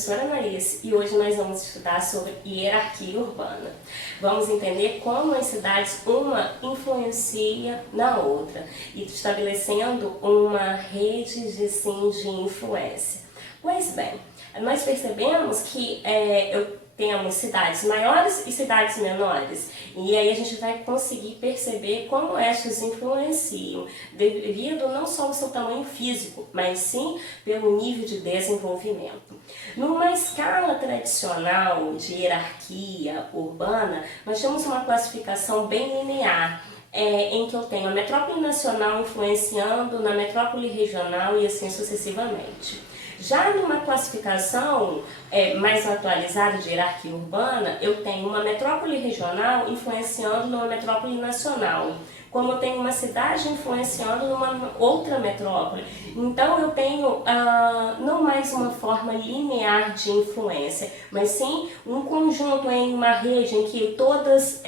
professora Analice e hoje nós vamos estudar sobre hierarquia urbana. Vamos entender como as cidades uma influencia na outra e estabelecendo uma rede de influência. Pois bem, nós percebemos que temos cidades maiores e cidades menores, e aí a gente vai conseguir perceber como estas influenciam, devido não só ao seu tamanho físico, mas sim pelo nível de desenvolvimento. Numa escala tradicional de hierarquia urbana, nós temos uma classificação bem linear, em que eu tenho a metrópole nacional influenciando na metrópole regional e assim sucessivamente. Já numa classificação mais atualizada de hierarquia urbana, eu tenho uma metrópole regional influenciando numa metrópole nacional, como eu tenho uma cidade influenciando numa outra metrópole. Então eu tenho não mais uma forma linear de influência, mas sim um conjunto em uma rede em que todas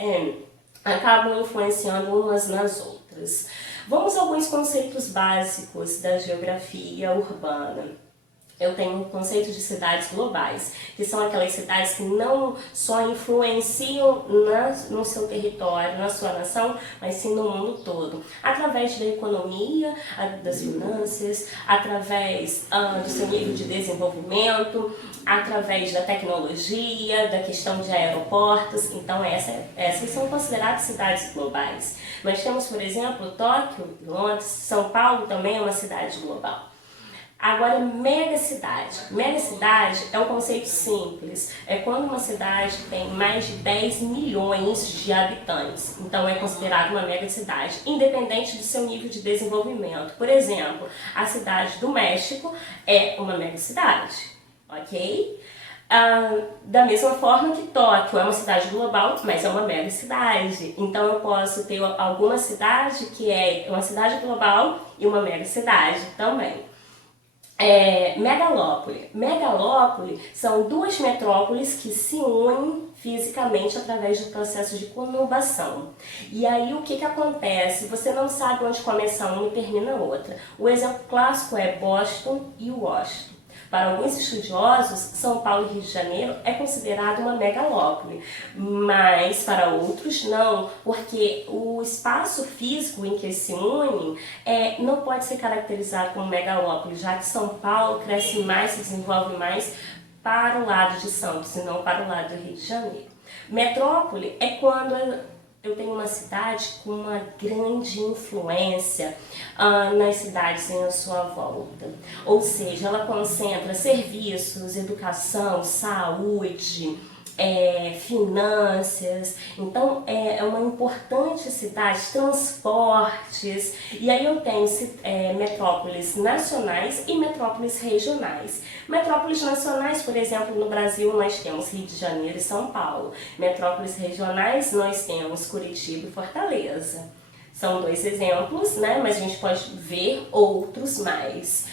acabam influenciando umas nas outras. Vamos a alguns conceitos básicos da geografia urbana. Eu tenho um conceito de cidades globais, que são aquelas cidades que não só influenciam no seu território, na sua nação, mas sim no mundo todo, através da economia, das finanças, através do seu nível de desenvolvimento, através da tecnologia, da questão de aeroportos. Então essas são consideradas cidades globais. Nós temos, por exemplo, Tóquio, Londres, São Paulo também é uma cidade global. Agora, megacidade. Megacidade é um conceito simples. É quando uma cidade tem mais de 10 milhões de habitantes. Então, é considerada uma megacidade, independente do seu nível de desenvolvimento. Por exemplo, a cidade do México é uma megacidade, ok? Da mesma forma que Tóquio é uma cidade global, mas é uma megacidade. Então, eu posso ter alguma cidade que é uma cidade global e uma megacidade também. Megalópole. Megalópole são duas metrópoles que se unem fisicamente através do processo de conurbação. E aí o que acontece? Você não sabe onde começa uma e termina outra. O exemplo clássico é Boston e Washington. Para alguns estudiosos, São Paulo e Rio de Janeiro é considerado uma megalópole, mas para outros não, porque o espaço físico em que eles se unem não pode ser caracterizado como megalópole, já que São Paulo cresce mais, se desenvolve mais para o lado de Santos e não para o lado do Rio de Janeiro. Metrópole é quando eu tenho uma cidade com uma grande influência nas cidades em sua volta. Ou seja, ela concentra serviços, educação, saúde, finanças. Então, é uma importante cidade, transportes. E aí eu tenho metrópoles nacionais e metrópoles regionais. Metrópoles nacionais, por exemplo, no Brasil nós temos Rio de Janeiro e São Paulo. Metrópoles regionais nós temos Curitiba e Fortaleza. São dois exemplos, né? Mas a gente pode ver outros mais.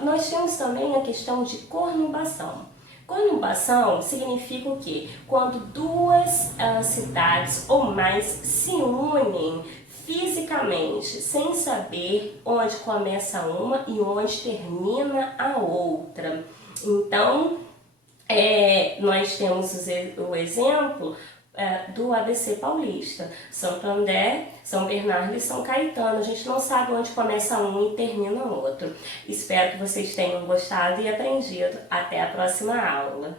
Nós temos também a questão de conurbação. Conurbação significa o quê? Quando duas cidades ou mais se unem fisicamente, sem saber onde começa uma e onde termina a outra. Então, nós temos o exemplo do ABC paulista, Santo André, São Bernardo e São Caetano. A gente não sabe onde começa um e termina o outro. Espero que vocês tenham gostado e aprendido. Até a próxima aula.